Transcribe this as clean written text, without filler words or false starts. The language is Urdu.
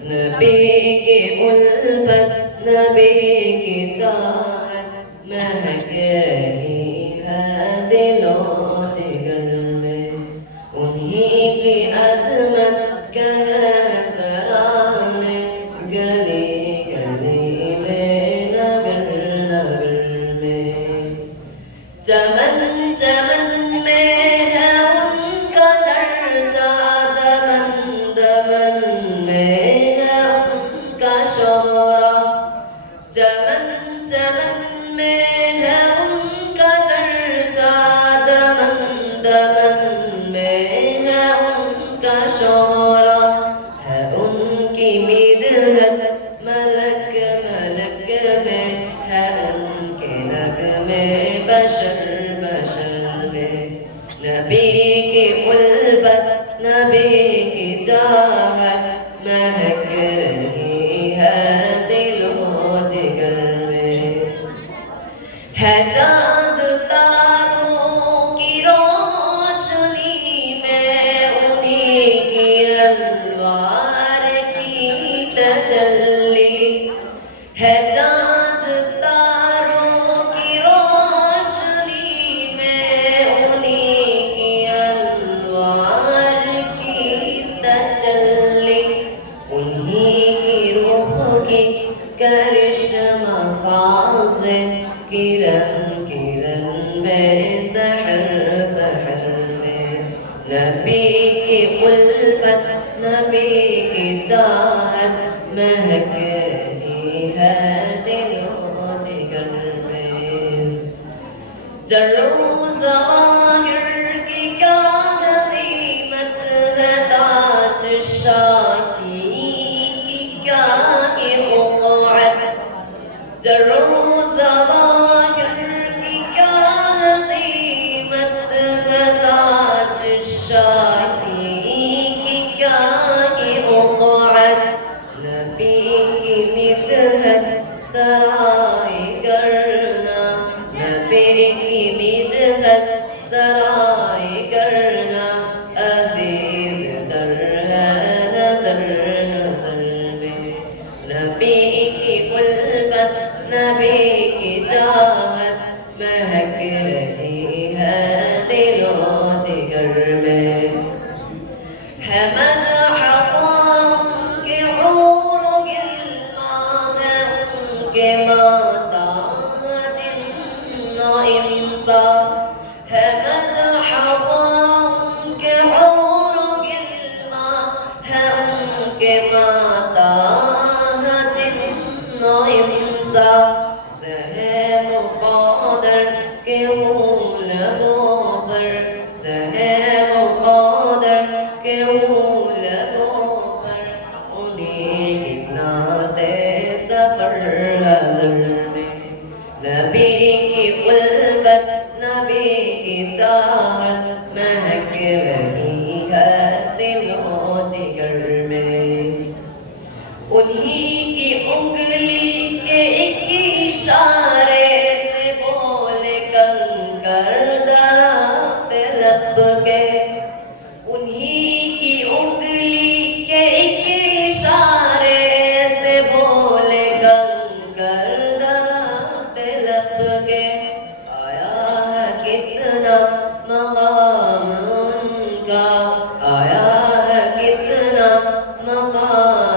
نبی کی الفت نبی کی چاہت مہک رہی ہے دلوں جگر میں انہی کی عظمت کا ہے ترانے گلی گلی میں نگر نگر میں چمن چمن میں ہے ان کا چرچا دمن دمن میں ہے ان کا شورا چمن چمن میں ہے ان کا چرچا دمن دمن میں ہے ان کا شورا ہے ان کی مدحت ملک ملک میں ہے ان کے نغمے بشر بشر میں نبی کی الفت نبی کی چاہت مہک رہی ہے دل و جگر میں ہے چاند تاروں کی روشنی میں انہی کی انوار کی تجلی ہے چاند تاروں کی روشنی میں انہی کی انوار کی تجلی انہی کی روح کی کرشمہ ساز کرن کرن میں سحر سحر میں نبی کی الفت نبی کی چاہت مہک رہی ہے دل و جگر میں ذروں ظواہر کی کیا قیمت ہے تاج شاہی کی کیا وقعت ذروں ظواہر کی کیا قیمت ہے تاج شاہی کی کیا وقعت نبی کی مدحت سرائی کرنا نبی کی مدحت سرائی کرنا عزیز در ہے نظر نظر میں نبی کی الفت نبی کی چاہت مہک رہی ہے دل و جگر میں ہے مدح ان کے حور و غلمان ہے ان کے ماتا جن و انسان ہے مدح ان کے حور و غلمان ہے ان کے ماتا جن و انسان ذہن و قادر کے لبوں پر ذہن و قادر کے لبوں پر انہی کتنا تے سفر حضر میں نبی کی الفت نبی کی چاہت مہک رہی ہے دل و جگر میں انہی کی انگلی کے ایک اشارے سے بولے کنکر درخت رب کے انہی کی انگلی کے ایک اشارے سے بولے کنکر درخت رب کے آیا ہے کتنا مقام ان کا آیا ہے کتنا مقام